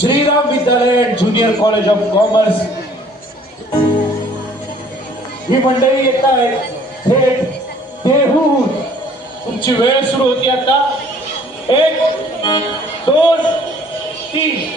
Shriram Vidyalaya and junior college of commerce ही मंडळी येत आहेत थेट देहूहून. तुमची वेळ सुरू होती आता. 1 2 3.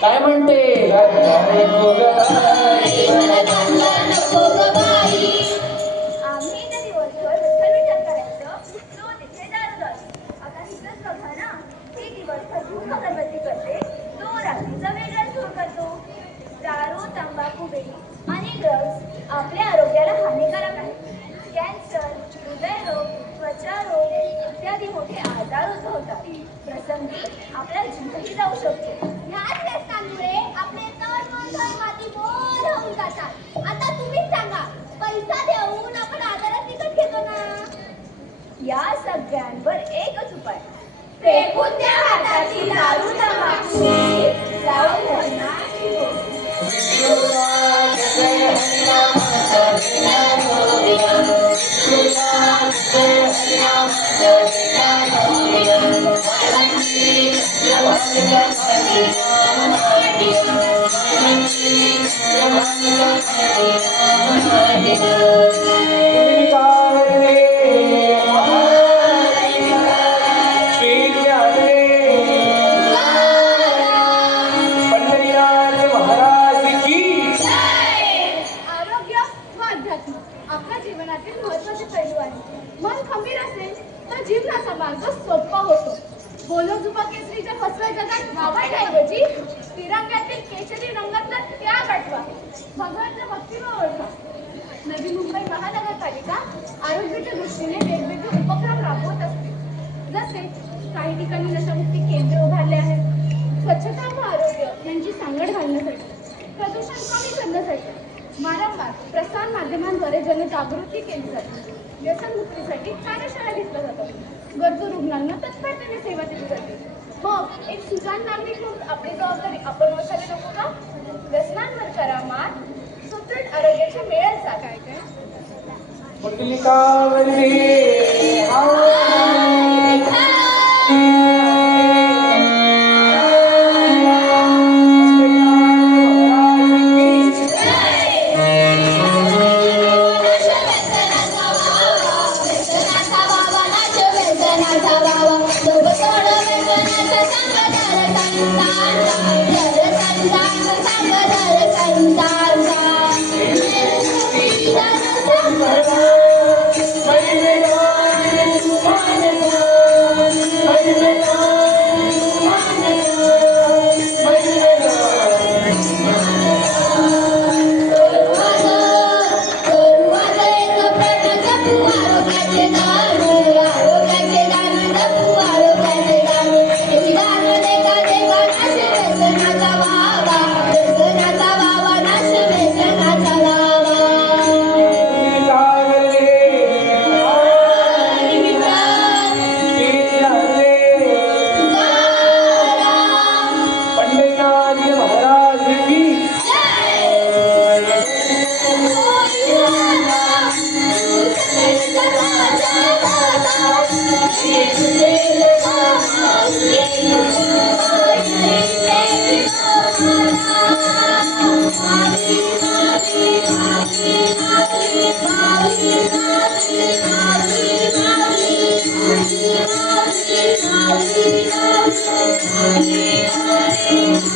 काय म्हणते आपल्या आरोग्याला हानिकारक आहे. कॅन्सर, हृदयरोग, त्वचारोग इत्यादी मोठे आजार उद्भवतात. प्रसंगी आपला जीवही जाऊ शकतो. ह्याच व्यसनांमुळे आपले तन मन धन माती मोल जातात. आता तुम्हीच सांगा, पैसा देऊन आपण आजारात विकत घेतो ना. या सगळ्यांवर एकच उपाय, फेकून त्या हाताची दारू तंबाखू, जाऊन धर्माची गोडी. आरोग्य व अध्यात्म आपल्या जीवनातील महत्त्वाचे पैलू आहे. मन खंबीर असेल तर जीवनाचा मार्ग सोपा होतो. बोलोजुपा केसरीच्या फसव्या जगात नावाऐवजी तिरंग्यातील केशरी रंगातला त्याग आठवा. भगवानच्या भक्तीला ओळखा. नवी मुंबई महानगरपालिका आरोग्याच्या दृष्टीने वेगवेगळे उपक्रम राबवत असते. जसे काही ठिकाणी नशामुक्ती केंद्र उभारले आहेत. स्वच्छता व आरोग्य यांची सांगड घालण्यासाठी, प्रदूषण कमी करण्यासाठी वारंवार प्रसार माध्यमांद्वारे जनजागृती केली जाते. व्यसनमुक्तीसाठी कार्यशाळा घेतल्या जातात. गरजू रुग्णांना तत्परतेने सेवा दिली जाते. मग एक सुजाण नागरिक म्हणून आपली जबाबदारी आपण ओळखायला नको का? व्यसनांवर करा मात, सुदृढ आरोग्याच्या मिळेल काय काय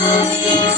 Thank you.